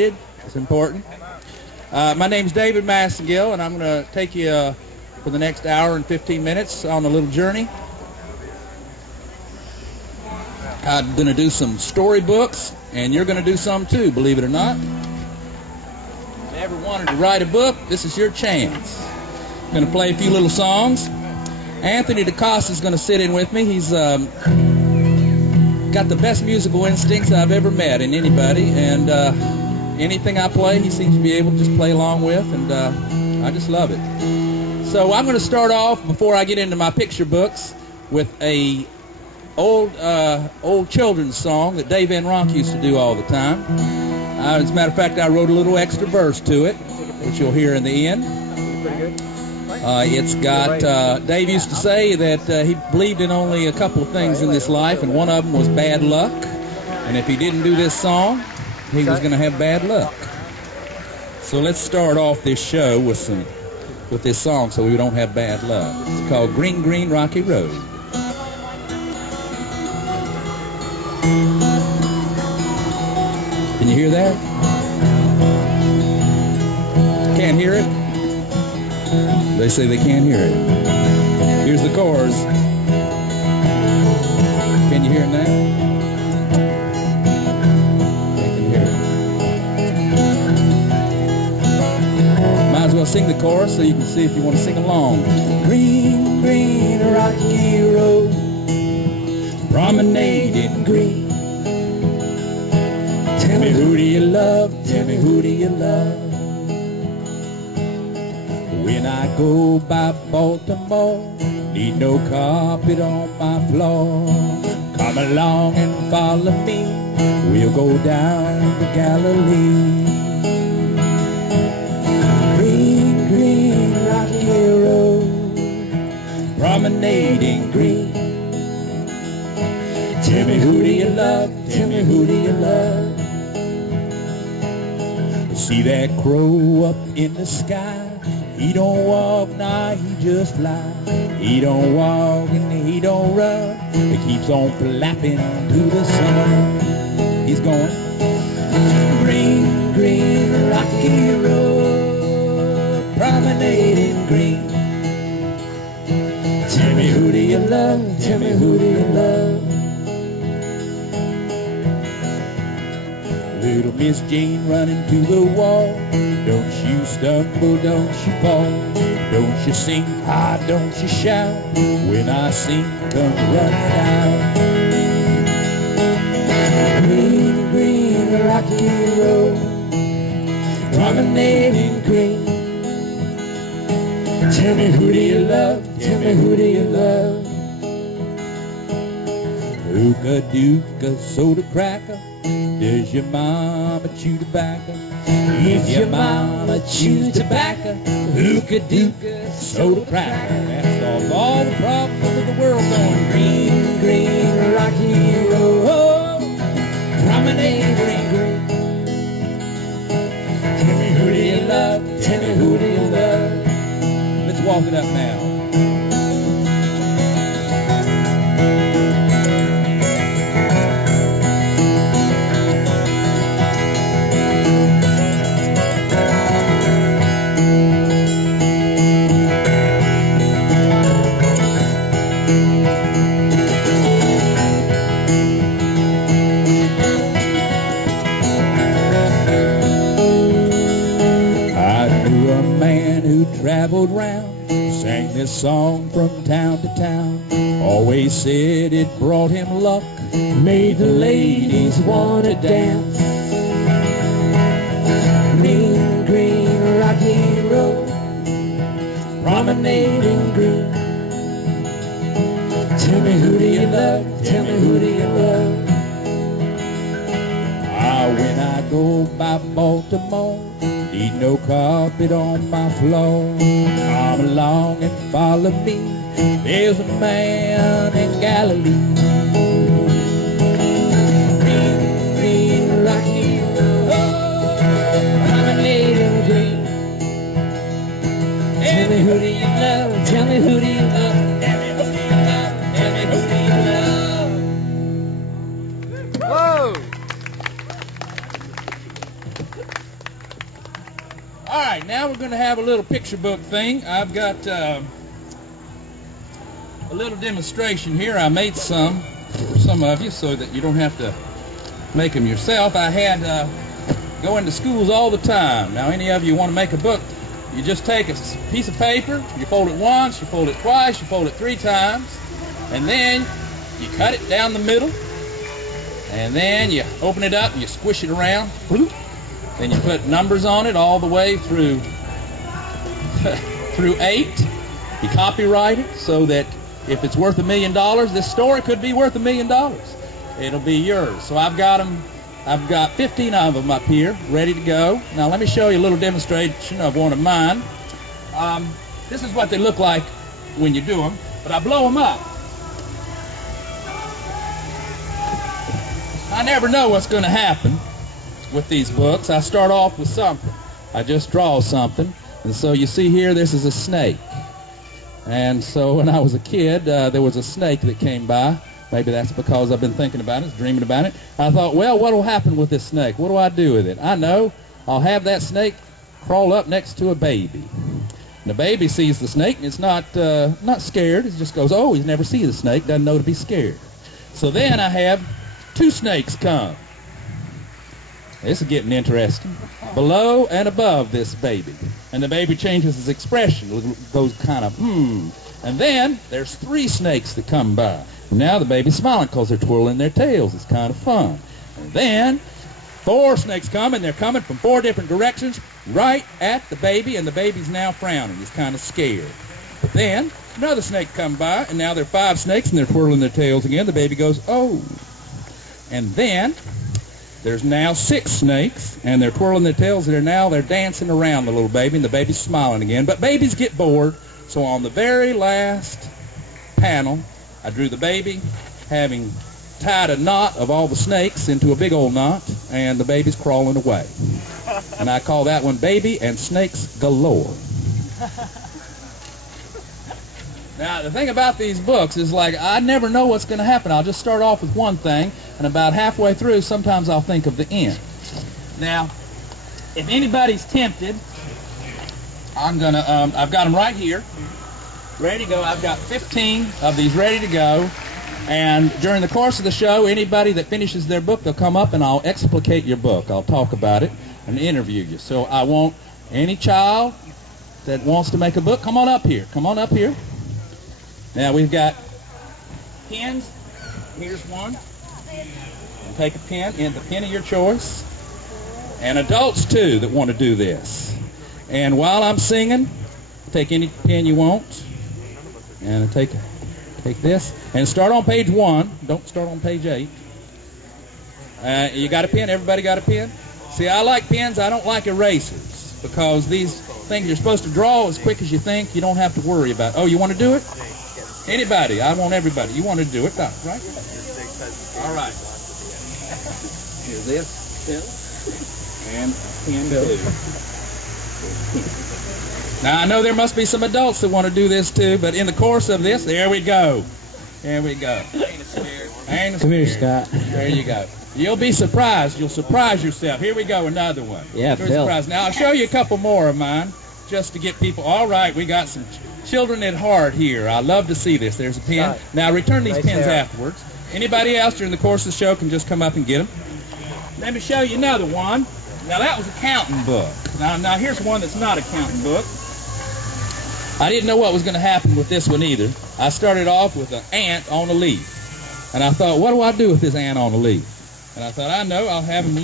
It's important. My name's David Massengill, and I'm going to take you for the next hour and 15 minutes on a little journey. I'm going to do some storybooks, and you're going to do some too, believe it or not. If you ever wanted to write a book, this is your chance. I'm going to play a few little songs. Anthony da Costa is going to sit in with me. He's got the best musical instincts I've ever met in anybody, and anything I play, he seems to be able to just play along with, and I just love it. So I'm going to start off, before I get into my picture books, with a old children's song that Dave Van Ronk used to do all the time. As a matter of fact, I wrote a little extra verse to it, which you'll hear in the end. It's got, Dave used to say that he believed in only a couple of things in this life, and one of them was bad luck. And if he didn't do this song, he was going to have bad luck. So let's start off this show with this song so we don't have bad luck. It's called Green, Green, Rocky Road. Can you hear that? Can't hear it? They say they can't hear it. Here's the chorus. Can you hear it now? I can hear it. Might as well sing the chorus so you can see if you want to sing along. Green, green, rocky road, promenading green. Tell me who do you love, tell me who do you love. When I go by Baltimore, need no carpet on my floor. Come along and follow me, we'll go down to Galilee. Green, green, rocky road, promenading green. Tell me who do you love, tell me who do you love. See that crow up in the sky? He don't walk, nah, he just fly. He don't walk and he don't run. He keeps on flapping to the sun. He's going green, green, rocky road, promenading green. Tell me who do you love, tell me who do you love. Little Miss Jane running to the wall. Don't you stumble, don't you fall. Don't you sing, ah, don't you shout. When I sing, come running out. Green, green, rocky road, promenading green. Tell me who do you love, tell me who do you love. Ooka-dooka, soda cracker, does your mama chew tobacco? If your mama chews tobacco, ooka-dooka, soda cracker. That solves all the problems of the world going green, green, rocky road, promenading green. Tell me who do you love, tell me who do you love. Let's walk it up now. Traveled round, sang this song from town to town. Always said it brought him luck, made the ladies want to dance. Green, green, rocky road, promenading green. Tell me who do you love, tell me who do you love. Ah, when I go by Baltimore, need no carpet on my floor. Come along and follow me, there's a man in Galilee. Green, green, rocky road, promenading green. Tell me who do you love, tell me who do you love. Tell me who do you love, tell me who do you love. Whoa! All right, now we're going to have a little picture book thing. I've got a little demonstration here. I made some for some of you so that you don't have to make them yourself. I had go into schools all the time. Now, any of you want to make a book, you just take a piece of paper, you fold it once, you fold it twice, you fold it 3 times, and then you cut it down the middle, and then you open it up and you squish it around. Then you put numbers on it all the way through through 8. You copyright it so that if it's worth $1 million, this story could be worth $1 million. It'll be yours. So I've got 15 of them up here ready to go. Now let me show you a little demonstration of one of mine. This is what they look like when you do them, but I blow them up. I never know what's going to happen with these books. I start off with something. I just draw something. And so you see here, this is a snake. And so when I was a kid, there was a snake that came by. Maybe that's because I've been thinking about it, dreaming about it. I thought, well, what will happen with this snake? What do I do with it? I know. I'll have that snake crawl up next to a baby. And the baby sees the snake, and it's not scared. It just goes, oh, he's never seen the snake, doesn't know to be scared. So then I have 2 snakes come. This is getting interesting. Below and above this baby. And the baby changes his expression, goes kind of, And then there's 3 snakes that come by. And now the baby's smiling because they're twirling their tails. It's kind of fun. And then 4 snakes come, and they're coming from 4 different directions right at the baby, and the baby's now frowning. He's kind of scared. But then another snake come by, and now there are 5 snakes, and they're twirling their tails again. The baby goes, oh. And then there's now 6 snakes, and they're twirling their tails, and they're dancing around the little baby, and the baby's smiling again. But babies get bored, so on the very last panel, I drew the baby having tied a knot of all the snakes into a big old knot, and the baby's crawling away. And I call that one Baby and Snakes Galore. Now, the thing about these books is, like, I never know what's going to happen. I'll just start off with one thing, and about halfway through, sometimes I'll think of the end. Now, if anybody's tempted, I've got them right here, ready to go. I've got 15 of these ready to go, and during the course of the show, anybody that finishes their book, they'll come up and I'll explicate your book. I'll talk about it and interview you. So I want any child that wants to make a book, come on up here. Come on up here. Now we've got pens. Here's one. Take a pen, the pen of your choice. And adults too that want to do this. And while I'm singing, take any pen you want. And take this. And start on page 1. Don't start on page 8. You got a pen? Everybody got a pen? See, I like pens. I don't like erasers. Because these things you're supposed to draw as quick as you think. You don't have to worry about it. Oh, you want to do it? Anybody. I want everybody. You want to do it, right? All right. Here's this pen. And pen too. Now, I know there must be some adults that want to do this too, but in the course of this, there we go. There we go. Come here, Scott. There you go. You'll be surprised. You'll surprise yourself. Here we go, another one. Yeah, Phil. Now, I'll show you a couple more of mine, just to get people. All right, we got some children at heart here. I love to see this. There's a pen. Now, return these pens afterwards. Anybody else during the course of the show can just come up and get them. Let me show you another one. Now, that was a counting book. Now here's one that's not a counting book. I didn't know what was going to happen with this one either. I started off with an ant on a leaf. And I thought, what do I do with this ant on a leaf? And I thought, I know, I'll have him leave.